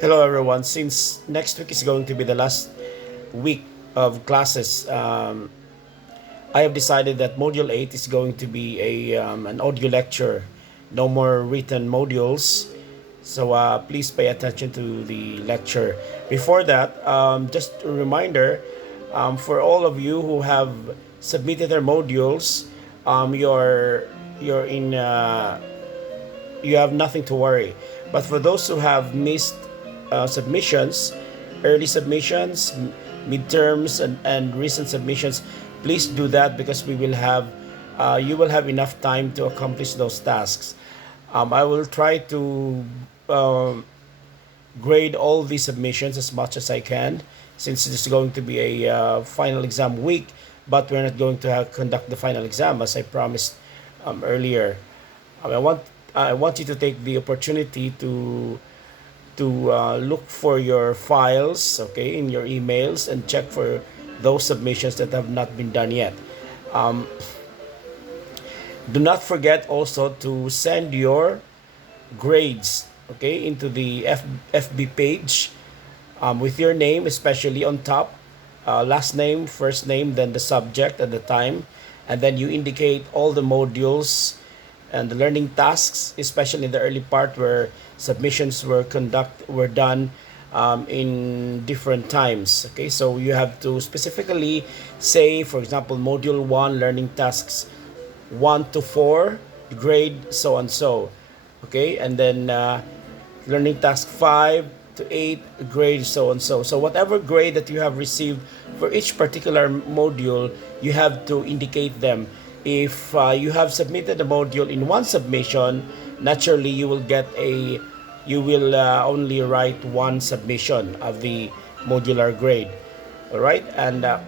Hello, everyone. Since next week is going to be the last week of classes, I have decided that Module 8 is going to be an audio lecture. No more written modules. So please pay attention to the lecture. Before that, just a reminder for all of you who have submitted their modules, you're in you have nothing to worry. But for those who have missed submissions, early submissions, midterms, and recent submissions, please do that because you will have enough time to accomplish those tasks. I will try to um, grade all the submissions as much as I can since it is going to be a final exam week, but we're not going to conduct the final exam as I promised earlier. Um, I want I want you to take the opportunity to look for your files, okay, in your emails and check for those submissions that have not been done yet. Um, do not forget also to send your grades, okay, into the FB page with your name, especially on top, last name, first name, then the subject and the time, and then you indicate all the modules and the learning tasks, especially in the early part where submissions were done in different times. Okay, so you have to specifically say, for example, module one learning tasks 1 to 4, grade so and so. Okay, and then learning task 5 to 8, grade so and so. So whatever grade that you have received for each particular module, you have to indicate them. If you have submitted a module in one submission, naturally you will only write one submission of the modular grade. All right, and uh,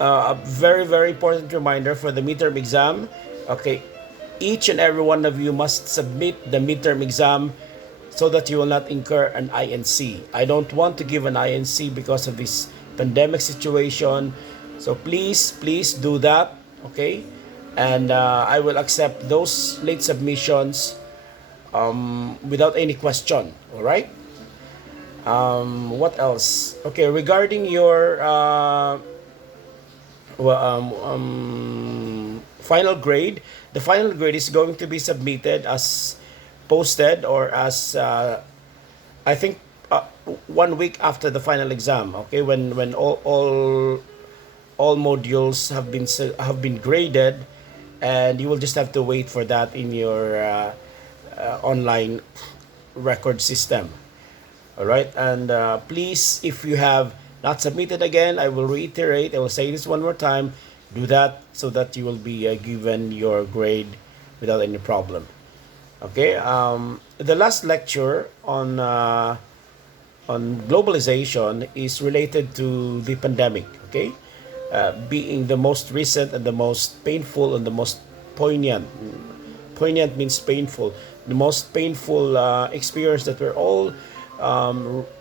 a very very important reminder for the midterm exam. Okay, each and every one of you must submit the midterm exam so that you will not incur an INC. I don't want to give an INC because of this pandemic situation. So please do that, okay? And I will accept those late submissions without any question, all right? What else? Okay, regarding your final grade, the final grade is going to be submitted as posted or as I think 1 week after the final exam. Okay, when all modules have been graded, and you will just have to wait for that in your online record system. All right, and please, if you have not submitted again, I will reiterate. I will say this one more time. Do that so that you will be given your grade without any problem. Okay. The last lecture on globalization is related to the pandemic. Okay, being the most recent and the most painful and the most poignant. Poignant means painful. The most painful experience that we're all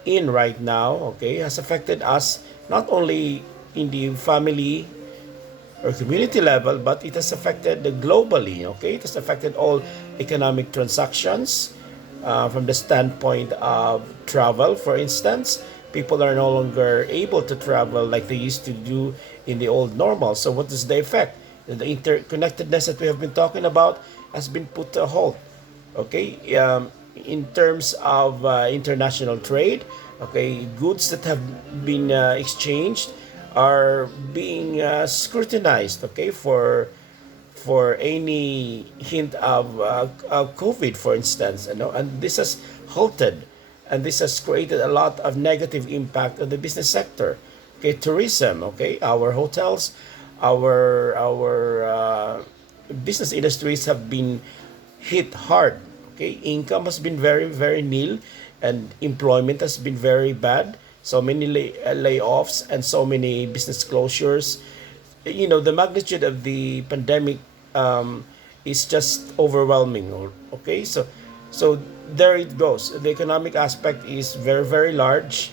in right now, okay, has affected us not only in the family or community level, but it has affected globally. Okay, it has affected all economic transactions from the standpoint of travel. For instance, people are no longer able to travel like they used to do in the old normal. So, what is the effect? The interconnectedness that we have been talking about has been put to a halt. Okay, in terms of international trade, okay, goods that have been exchanged are being scrutinized, okay, for any hint of COVID, for instance, you know, and this has halted, and this has created a lot of negative impact on the business sector. Okay, tourism, okay, our hotels, our business industries have been hit hard. Okay, income has been very very nil, and employment has been very bad. So many layoffs and so many business closures. You know, the magnitude of the pandemic is just overwhelming. Okay, so there it goes. The economic aspect is very very large,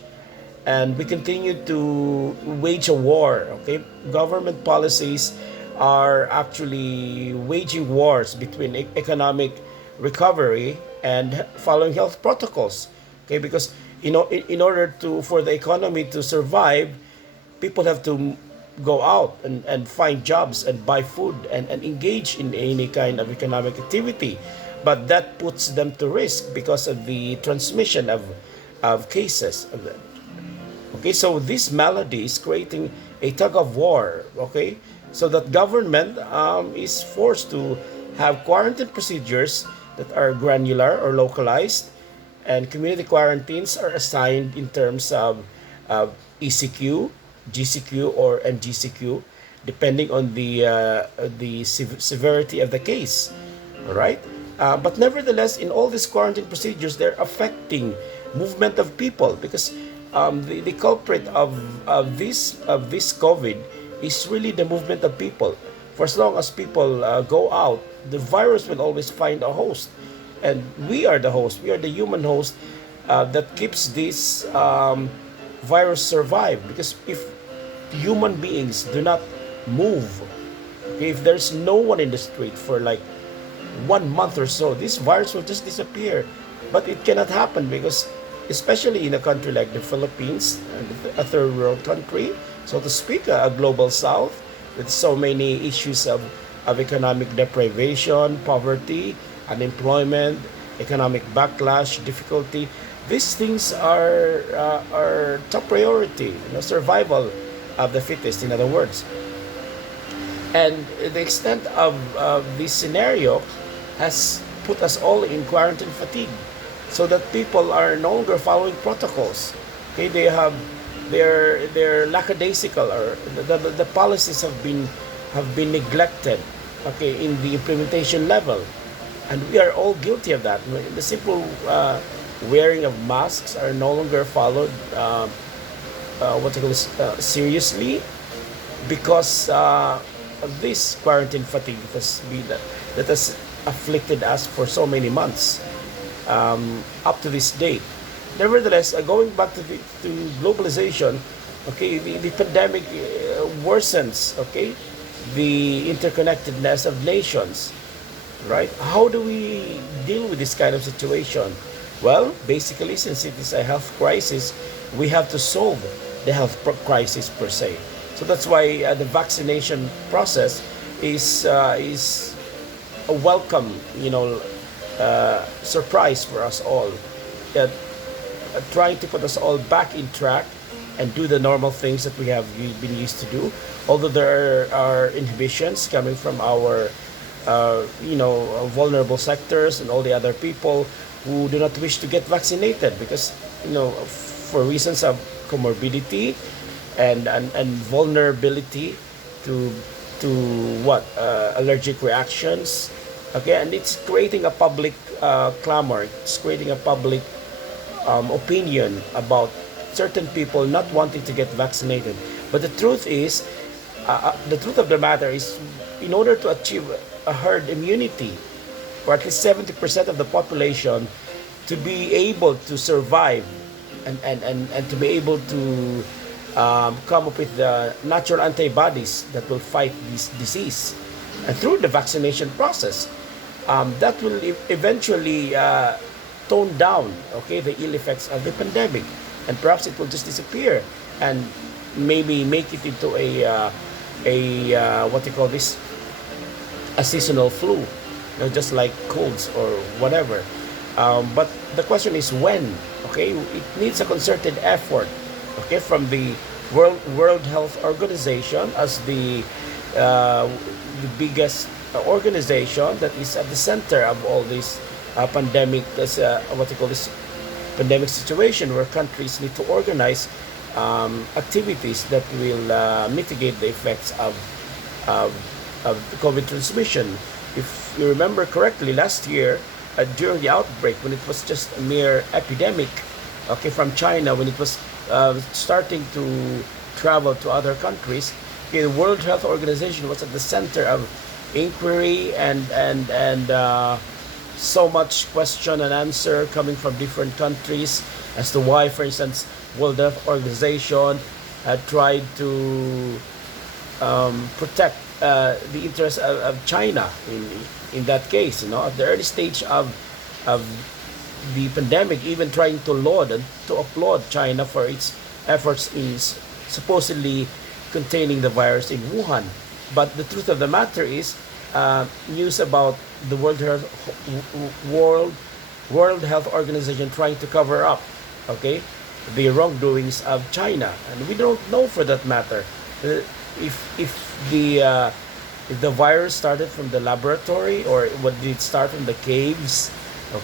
and we continue to wage a war. Okay, government policies are actually waging wars between economic recovery and following health protocols. Okay, because in order to for the economy to survive, people have to go out and find jobs and buy food and engage in any kind of economic activity. But that puts them to risk because of the transmission of cases of that. Okay, so this malady is creating a tug of war. Okay, so that government is forced to have quarantine procedures that are granular or localized, and community quarantines are assigned in terms of ECQ, GCQ, or MGCQ, depending on the severity of the case. All right, but nevertheless, in all these quarantine procedures, they're affecting movement of people because the culprit of this COVID is really the movement of people. For as long as people go out, the virus will always find a host, and we are the host. We are the human host that keeps this virus survive. Because if human beings do not move, okay, if there's no one in the street for like 1 month or so, this virus will just disappear. But it cannot happen because, especially in a country like the Philippines, a third world country, so to speak, a global south, with so many issues of economic deprivation, poverty, unemployment, economic backlash, difficulty. These things are top priority, survival of the fittest, in other words. And the extent of this scenario has put us all in quarantine fatigue, so that people are no longer following protocols. Okay, they're lackadaisical, or the policies have been neglected. Okay, in the implementation level, and we are all guilty of that. The simple wearing of masks are no longer followed. What you call this, seriously, because of this quarantine fatigue that has afflicted us for so many months, up to this date. Nevertheless, going back to globalization, okay, the pandemic worsens, okay, the interconnectedness of nations, right? How do we deal with this kind of situation? Well, basically, since it is a health crisis, we have to solve the health crisis per se. So that's why the vaccination process is a welcome, surprise for us all. That trying to put us all back in track and do the normal things that we've been used to do. Although there are inhibitions coming from our, vulnerable sectors and all the other people who do not wish to get vaccinated because, for reasons of comorbidity and vulnerability to what allergic reactions. Okay, and it's creating a public clamor. It's creating a public opinion about certain people not wanting to get vaccinated. But the truth of the matter is, in order to achieve a herd immunity, or at least 70% of the population, to be able to survive and to be able to come up with the natural antibodies that will fight this disease, and through the vaccination process, that will eventually tone down, okay, the ill effects of the pandemic, and perhaps it will just disappear and maybe make it into a what you call this, a seasonal flu, just like colds or whatever. But the question is when. Okay, it needs a concerted effort. Okay, from the World Health Organization as the biggest organization that is at the center of all this pandemic, what you call this, pandemic situation, where countries need to organize activities that will mitigate the effects of COVID transmission. If you remember correctly, last year, during the outbreak, when it was just a mere epidemic, okay, from China, when it was starting to travel to other countries, okay, the World Health Organization was at the center of inquiry and so much question and answer coming from different countries as to why, for instance, World Health Organization had tried to protect the interests of China in that case, at the early stage of the pandemic, even trying to laud and to applaud China for its efforts in supposedly containing the virus in Wuhan. But the truth of the matter is, news about the World World Health Organization trying to cover up, okay, the wrongdoings of China, and we don't know for that matter if the virus started from the laboratory or what did it start from the caves,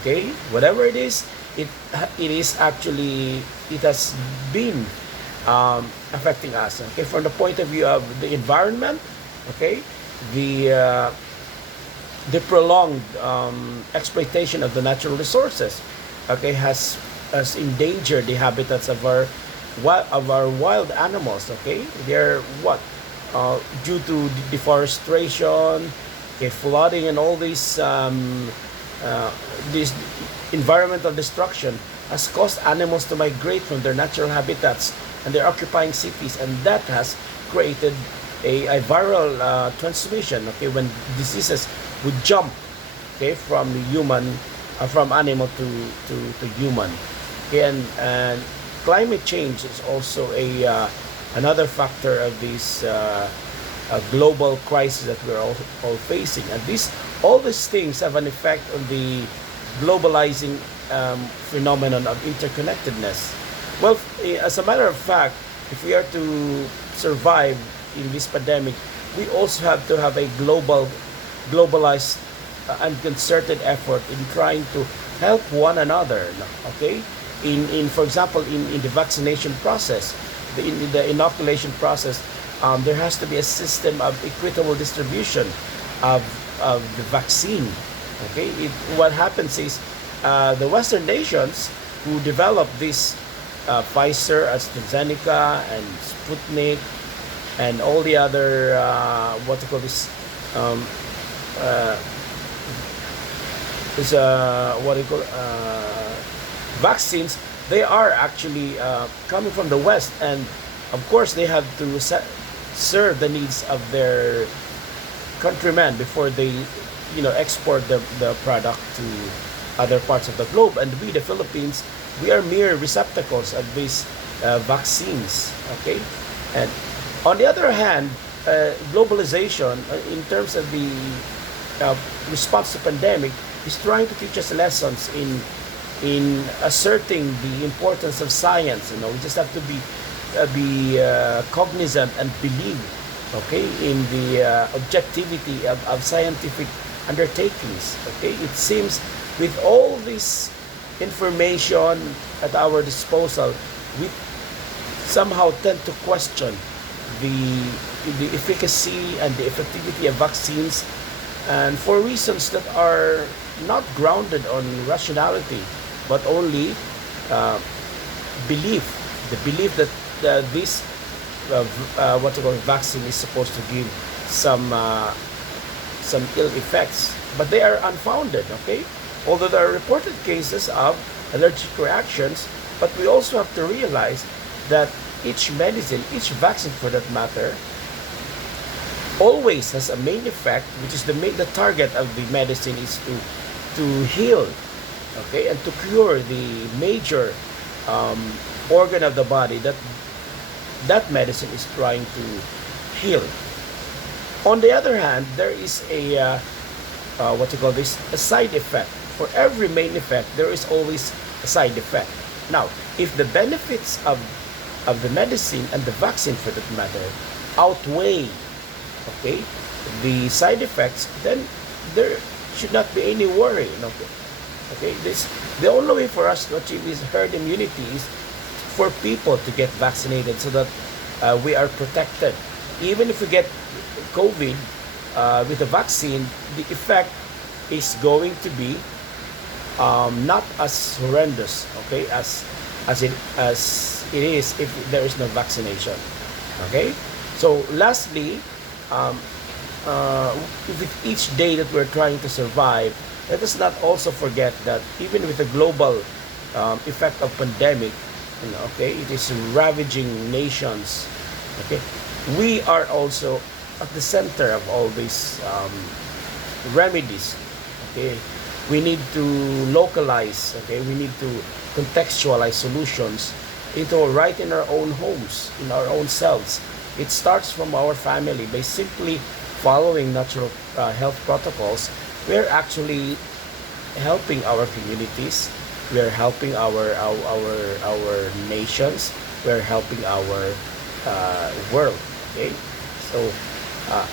okay, whatever it is, it is actually it has been affecting us. Okay, from the point of view of the environment, okay, the uh, the prolonged exploitation of the natural resources, okay, has endangered the habitats of our wild animals. Okay, they're what due to deforestation, okay, flooding, and all uh, this environmental destruction has caused animals to migrate from their natural habitats, and they're occupying cities, and that has created a viral transmission. Okay, when diseases would jump, okay, from human, from animal to human. Okay, and climate change is also a another factor of this global crisis that we're all facing, and all these things have an effect on the globalizing phenomenon of interconnectedness. Well, as a matter of fact, if we are to survive in this pandemic, we also have to have a globalized and concerted effort in trying to help one another. Okay, in for example, in the vaccination process, in the inoculation process, there has to be a system of equitable distribution of the vaccine. Okay, what happens is the Western nations who develop this Pfizer, AstraZeneca, and Sputnik, and all the other what to call this um, uh, what do you call vaccines. They are actually coming from the West, and of course they have to serve the needs of their countrymen before they export the product to other parts of the globe. And we, the Philippines, we are mere receptacles of these vaccines. Okay, and on the other hand, globalization, in terms of the response to pandemic, is trying to teach us lessons in asserting the importance of science. We just have to be cognizant and believe, okay, in the objectivity of scientific undertakings. Okay, it seems with all this information at our disposal, we somehow tend to question the efficacy and the effectivity of vaccines, and for reasons that are not grounded on rationality, but only uh, belief. The belief that this what you call vaccine is supposed to give some ill effects, but they are unfounded. Okay, although there are reported cases of allergic reactions, but we also have to realize that each medicine, each vaccine for that matter, always has a main effect, which is the target of the medicine is to heal, okay, and to cure the major organ of the body that medicine is trying to heal. On the other hand, there is what you call this, a side effect. For every main effect, there is always a side effect. Now, if the benefits of the medicine and the vaccine for that matter outweigh, okay, the side effects, then there should not be any worry. Okay, the only way for us to achieve this herd immunity is for people to get vaccinated so that we are protected. Even if we get COVID with the vaccine, the effect is going to be not as horrendous, okay, as it is if there is no vaccination. Okay, so lastly, um, with each day that we're trying to survive, let us not also forget that even with the global effect of pandemic, okay, it is ravaging nations. Okay, we are also at the center of all these remedies. Okay, we need to localize, okay, we need to contextualize solutions into right in our own homes, in our own selves. It starts from our family. By simply following natural health protocols, we're actually helping our communities, we're helping our nations, we're helping our world, okay. So uh,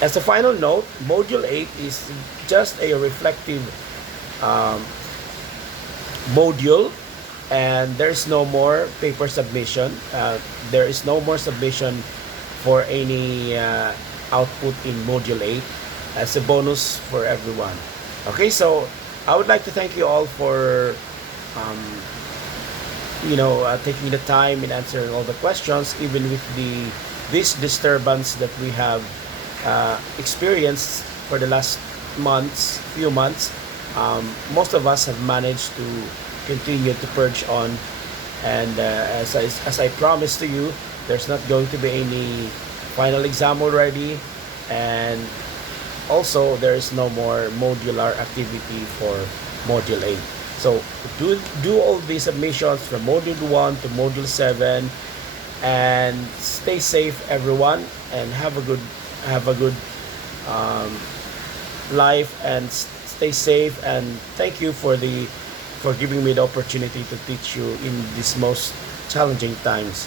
as a final note, Module 8 is just a reflective um, module, and there's no more paper submission. There is no more submission for any output in Module 8 as a bonus for everyone. Okay, so I would like to thank you all for um, taking the time and answering all the questions, even with this disturbance that we have experienced for the last few months. Most of us have managed to continue to purge on, and as I promised to you, there's not going to be any final exam already, and also there is no more modular activity for module 8. So do all these submissions from module 1 to module 7, and stay safe everyone, and have a good um, life, and stay safe, and thank you for giving me the opportunity to teach you in these most challenging times.